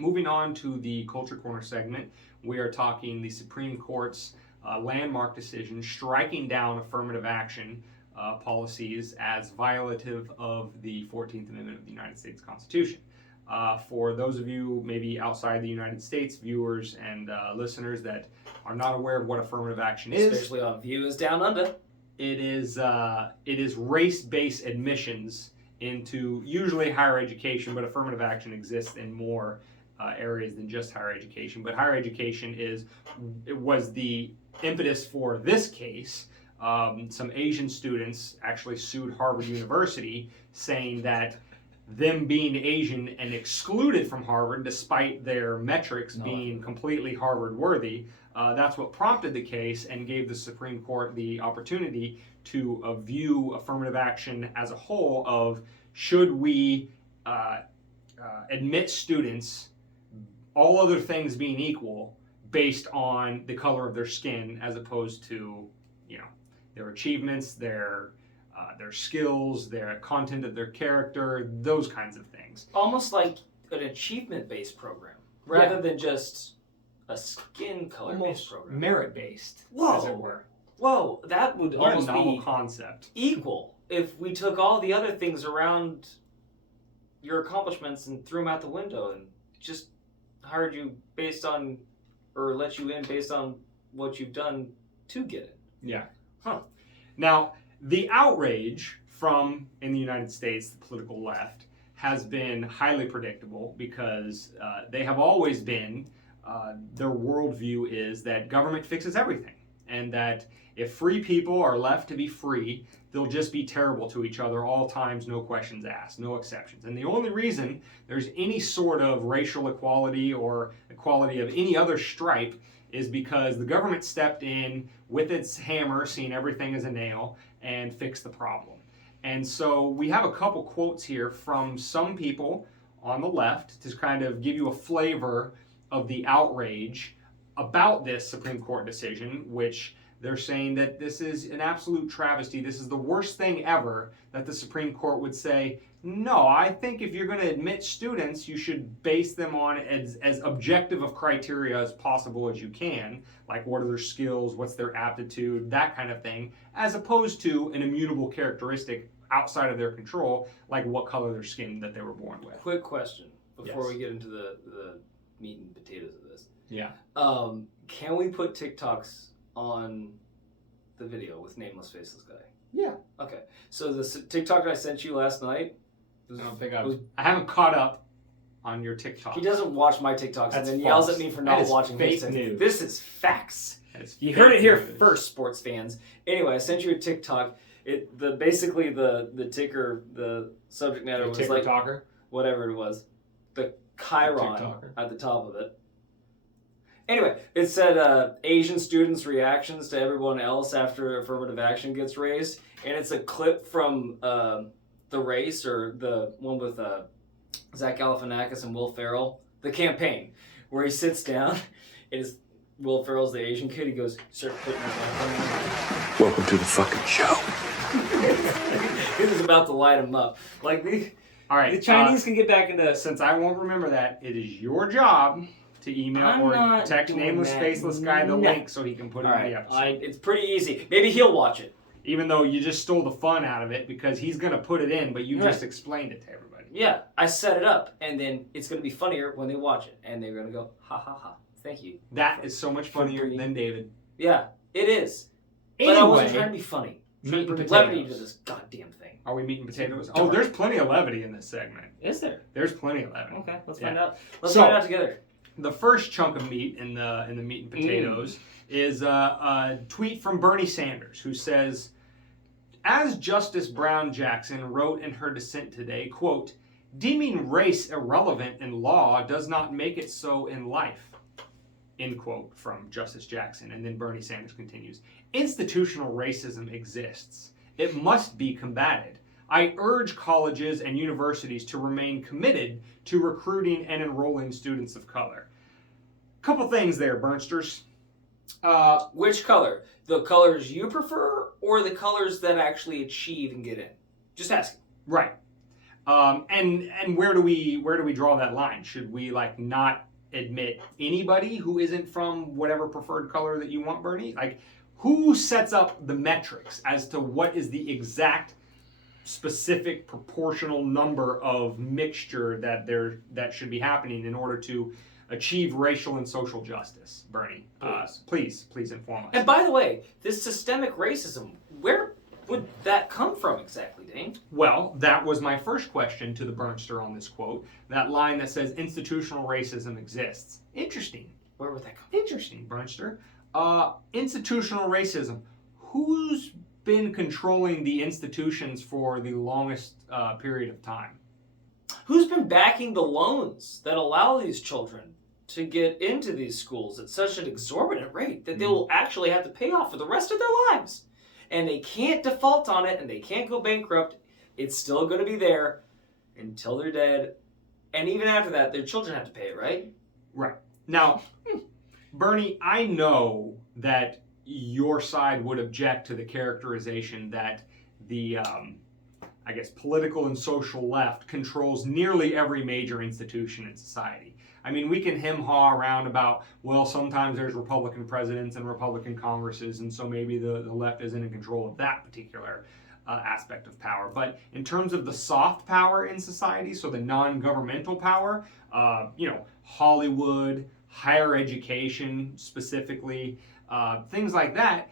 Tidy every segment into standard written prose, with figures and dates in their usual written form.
Moving on to the Culture Corner segment, we are talking the Supreme Court's landmark decision striking down affirmative action policies as violative of the 14th Amendment of the United States Constitution. For those of you maybe outside the United States, viewers and listeners that are not aware of what affirmative action is, especially on Views Down Under, it is race-based admissions into usually higher education, but affirmative action exists in more areas than just higher education. But higher education was the impetus for this case. Some Asian students actually sued Harvard University, saying that them being Asian and excluded from Harvard, despite their metrics being completely Harvard worthy, that's what prompted the case and gave the Supreme Court the opportunity to view affirmative action as a whole of should we admit students, all other things being equal, based on the color of their skin as opposed to, their achievements, their skills, their content of their character, those kinds of things. Almost like an achievement-based program, rather than just a skin color-based program. Merit-based, as it were. Whoa, that would What almost a novel be concept. Equal if we took all the other things around your accomplishments and threw them out the window and just hired you based on, or let you in based on what you've done to get it. Yeah. Huh. Now, the outrage in the United States, the political left, has been highly predictable because they have always been, their worldview is that government fixes everything, and that if free people are left to be free, they'll just be terrible to each other all times, no questions asked, no exceptions. And the only reason there's any sort of racial equality or equality of any other stripe is because the government stepped in with its hammer, seeing everything as a nail, and fixed the problem. And so we have a couple quotes here from some people on the left to kind of give you a flavor of the outrage about this Supreme Court decision, which they're saying that this is an absolute travesty. This is the worst thing ever that the Supreme Court would say, no, I think if you're going to admit students, you should base them on as objective of criteria as possible as you can, like what are their skills, what's their aptitude, that kind of thing, as opposed to an immutable characteristic outside of their control, like what color their skin that they were born with. Quick question before we get into the meat and potatoes of this. Yeah. Can we put TikToks on the video with Nameless Faceless Guy? Yeah. Okay. So the TikTok I sent you last night, I haven't caught up on your TikTok. He doesn't watch my TikToks and then yells at me for not watching his TikToks. This is facts. You heard it here first, sports fans. Anyway, I sent you a TikTok. Basically the ticker, the subject matter was like talker? Whatever it was, the chyron at the top of it. Anyway, it said Asian students' reactions to everyone else after affirmative action gets raised, and it's a clip from The Race, or the one with Zach Galifianakis and Will Ferrell, The Campaign, where he sits down, and Will Ferrell's the Asian kid. He goes, "Start putting his hand on." Welcome to the fucking show. He was about to light him up. Like all right, the Chinese can get back into. Since I won't remember that, it is your job to email or text Nameless Faceless Guy the link so he can put it in the episode. It's pretty easy. Maybe he'll watch it. Even though you just stole the fun out of it because he's going to put it in, but you just explained it to everybody. Yeah, I set it up, and then it's going to be funnier when they watch it, and they're going to go, ha ha ha, thank you. That is so much funnier than David. Yeah, it is. Anyway, but I wasn't trying to be funny. Meat and potatoes. Levity to this goddamn thing. Are we meat and potatoes? Oh, there's plenty of levity in this segment. Is there? There's plenty of levity. Okay, let's find out. Let's find out together. The first chunk of meat in the meat and potatoes is a tweet from Bernie Sanders, who says, as Justice Brown Jackson wrote in her dissent today, quote, deeming race irrelevant in law does not make it so in life, end quote, from Justice Jackson. And then Bernie Sanders continues, institutional racism exists. It must be combated. I urge colleges and universities to remain committed to recruiting and enrolling students of color. Couple things there, Bernsters. Which color? The colors you prefer or the colors that actually achieve and get in? Just asking. Right. And where do we draw that line? Should we like not admit anybody who isn't from whatever preferred color that you want, Bernie? Like, who sets up the metrics as to what is the exact specific proportional number of mixture that should be happening in order to achieve racial and social justice? Bernie, please inform us. And by the way, this systemic racism, where would that come from exactly, Dane? Well, that was my first question to the Burnster on this quote. That line that says institutional racism exists. Interesting. Where would that come from? Interesting, Burnster. Institutional racism. Who's been controlling the institutions for the longest period of time? Who's been backing the loans that allow these children to get into these schools at such an exorbitant rate that they will actually have to pay off for the rest of their lives? And they can't default on it, and they can't go bankrupt. It's still going to be there until they're dead. And even after that, their children have to pay it, right? Right. Now, Bernie, I know that your side would object to the characterization that the, I guess, political and social left controls nearly every major institution in society. I mean, we can hem-haw around about, well, sometimes there's Republican presidents and Republican Congresses, and so maybe the left isn't in control of that particular aspect of power. But in terms of the soft power in society, so the non-governmental power, Hollywood, higher education specifically, things like that,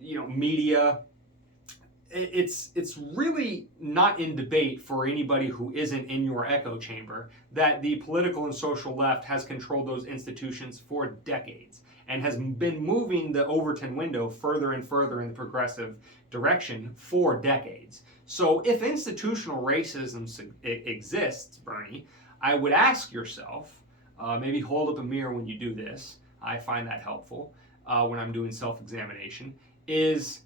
media, it's really not in debate for anybody who isn't in your echo chamber that the political and social left has controlled those institutions for decades and has been moving the Overton window further and further in the progressive direction for decades. So if institutional racism exists, Bernie, I would ask yourself, maybe hold up a mirror when you do this, I find that helpful when I'm doing self-examination, is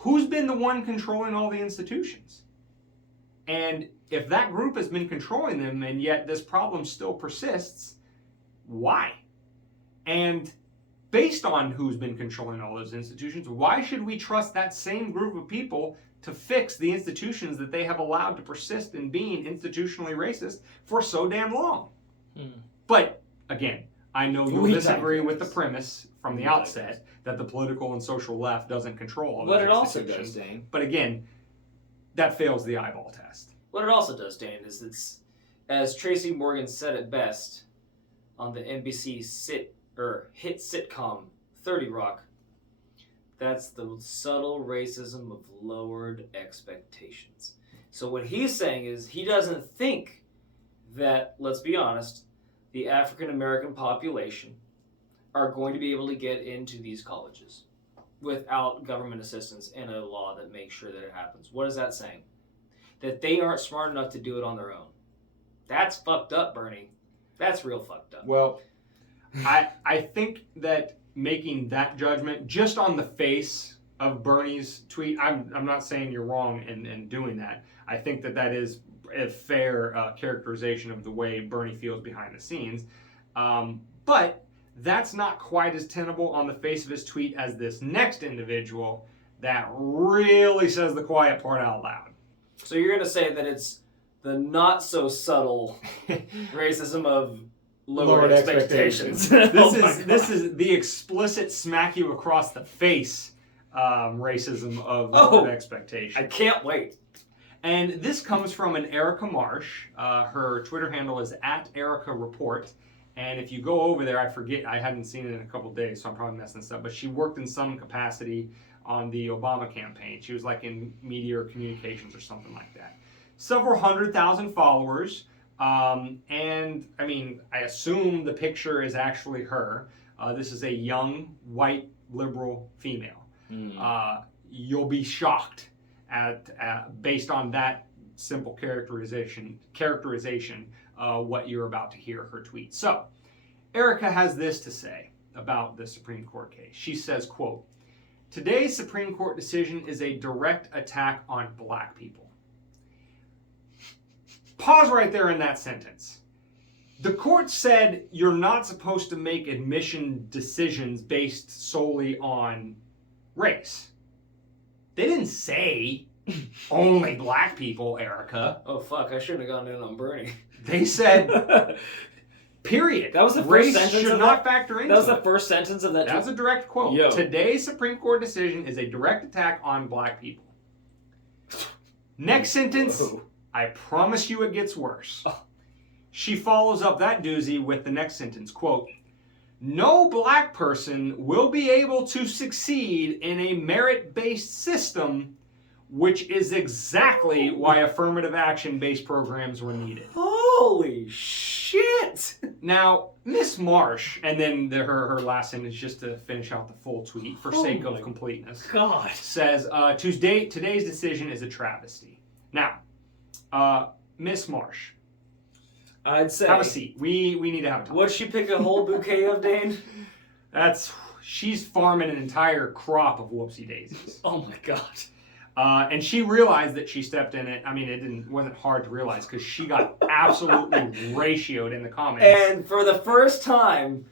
who's been the one controlling all the institutions? And if that group has been controlling them and yet this problem still persists, why? And based on who's been controlling all those institutions, why should we trust that same group of people to fix the institutions that they have allowed to persist in being institutionally racist for so damn long? But again, I know you'll disagree with the premise from the outset that the political and social left doesn't control all What those it also institutions. does, Dane. But again, that fails the eyeball test. What it also does, Dane, is it's, as Tracy Morgan said it best on the NBC hit sitcom 30 Rock, that's the subtle racism of lowered expectations. So what he's saying is he doesn't think that, let's be honest, the African American population are going to be able to get into these colleges without government assistance and a law that makes sure that it happens. What is that saying? That they aren't smart enough to do it on their own. That's fucked up, Bernie. That's real fucked up. Well, I think that making that judgment just on the face of Bernie's tweet, I'm not saying you're wrong in doing that. I think that is a fair characterization of the way Bernie feels behind the scenes. But that's not quite as tenable on the face of his tweet as this next individual that really says the quiet part out loud. So you're going to say that it's the not so subtle racism of lowered expectations. This is the explicit smack you across the face racism of lowered expectations. I can't wait. And this comes from an Erica Marsh. Her Twitter handle is @EricaReport. And if you go over there, I forget, I hadn't seen it in a couple days, so I'm probably messing this up, but she worked in some capacity on the Obama campaign. She was like in media or communications or something like that. Several 100,000 followers. And I mean, I assume the picture is actually her. This is a young, white, liberal female. You'll be shocked based on that simple characterization, what you're about to hear her tweet. So, Erica has this to say about the Supreme Court case. She says, quote, "Today's Supreme Court decision is a direct attack on black people." Pause right there in that sentence. The court said you're not supposed to make admission decisions based solely on race. They didn't say only black people, Erica. Oh, fuck. I shouldn't have gone in on Bernie. They said, period. That was the first Race sentence should of not factor into That was it. the first sentence of that. That's a direct quote. Yo. Today's Supreme Court decision is a direct attack on black people. Next sentence, Whoa. I promise you it gets worse. Oh. She follows up that doozy with the next sentence, quote, no black person will be able to succeed in a merit-based system, which is exactly why affirmative action-based programs were needed. Holy shit! Now, Miss Marsh, and then her last sentence, just to finish out the full tweet for sake of completeness, God. says, today's decision is a travesty. Now, Miss Marsh, I'd say. have a seat. We need to have a talk. Would she pick a whole bouquet of, Dane? She's farming an entire crop of whoopsie daisies. Oh my god. And she realized that she stepped in it. I mean, it wasn't hard to realize because she got absolutely ratioed in the comments. And for the first time,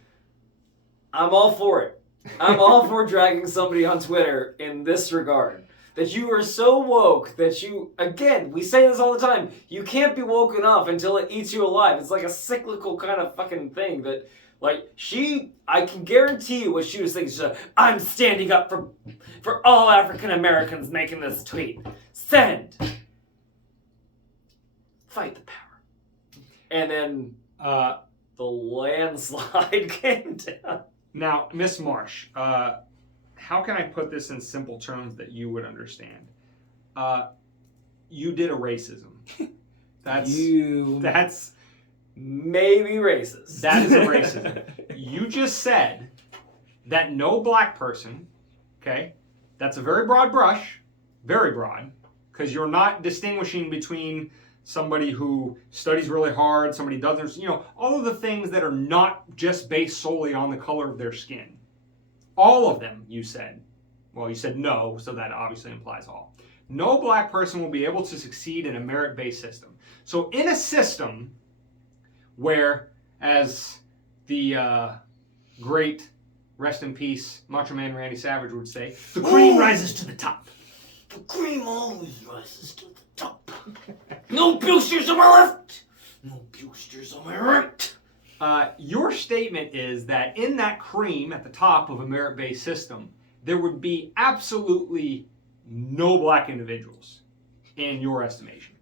I'm all for it. I'm all for dragging somebody on Twitter in this regard. That you are so woke that you, again, we say this all the time, you can't be woke enough until it eats you alive. It's like a cyclical kind of fucking thing that, like, I can guarantee you what she was thinking. She's like, I'm standing up for all African Americans making this tweet. Send. Fight the power. And then the landslide came down. Now, Miss Marsh, how can I put this in simple terms that you would understand? You did a racism. That's maybe racist. That is a racism. You just said that no black person, okay, that's a very broad brush, very broad, because you're not distinguishing between somebody who studies really hard, somebody doesn't, all of the things that are not just based solely on the color of their skin. All of them, you said. Well, you said no, so that obviously implies all. No black person will be able to succeed in a merit-based system. So in a system where, as the great, rest in peace, Macho Man Randy Savage would say, the cream rises to the top. The cream always rises to the top. No boosters on my left. No boosters on my right. Your statement is that in that cream at the top of a merit-based system, there would be absolutely no black individuals, in your estimation.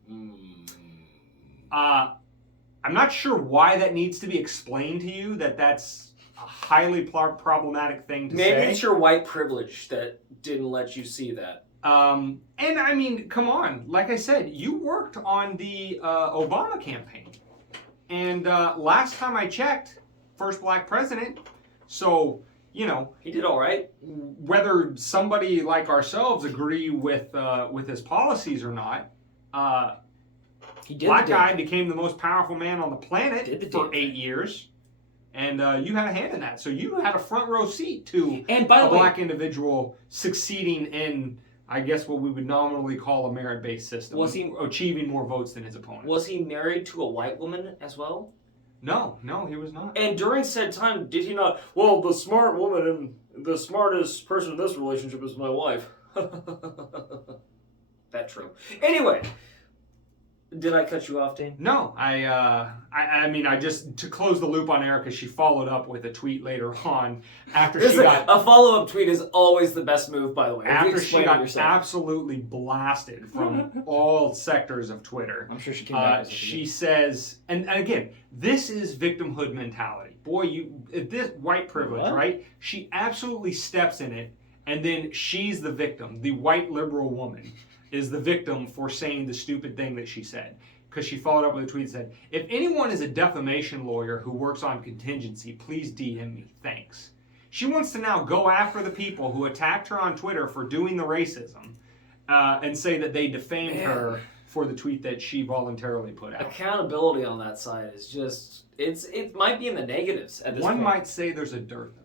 I'm not sure why that needs to be explained to you, that's a highly problematic thing to say. Maybe it's your white privilege that didn't let you see that. And I mean, come on. Like I said, you worked on the Obama campaign. And last time I checked, first black president. So, he did all right. Whether somebody like ourselves agree with his policies or not, black guy became the most powerful man on the planet for 8 years. And you had a hand in that. So you had a front row seat to a black individual succeeding in, I guess, what we would nominally call a merit-based system. Was he achieving more votes than his opponent? Was he married to a white woman as well? No, he was not. And during said time, did he not? Well, the smart woman and the smartest person in this relationship is my wife. That true. Anyway, did I cut you off, Dane? No, I mean, I just, to close the loop on Erica, she followed up with a tweet later on after she got... A follow-up tweet is always the best move, by the way. After she got absolutely blasted from all sectors of Twitter. I'm sure she came back. She says, and again, this is victimhood mentality. Boy, this white privilege, right? She absolutely steps in it, and then she's the victim. The white liberal woman is the victim for saying the stupid thing that she said. Because she followed up with a tweet that said, if anyone is a defamation lawyer who works on contingency, please DM me. Thanks. She wants to now go after the people who attacked her on Twitter for doing the racism and say that they defamed her for the tweet that she voluntarily put out. Accountability on that side is just, it might be in the negatives at this point. One might say there's a dearth of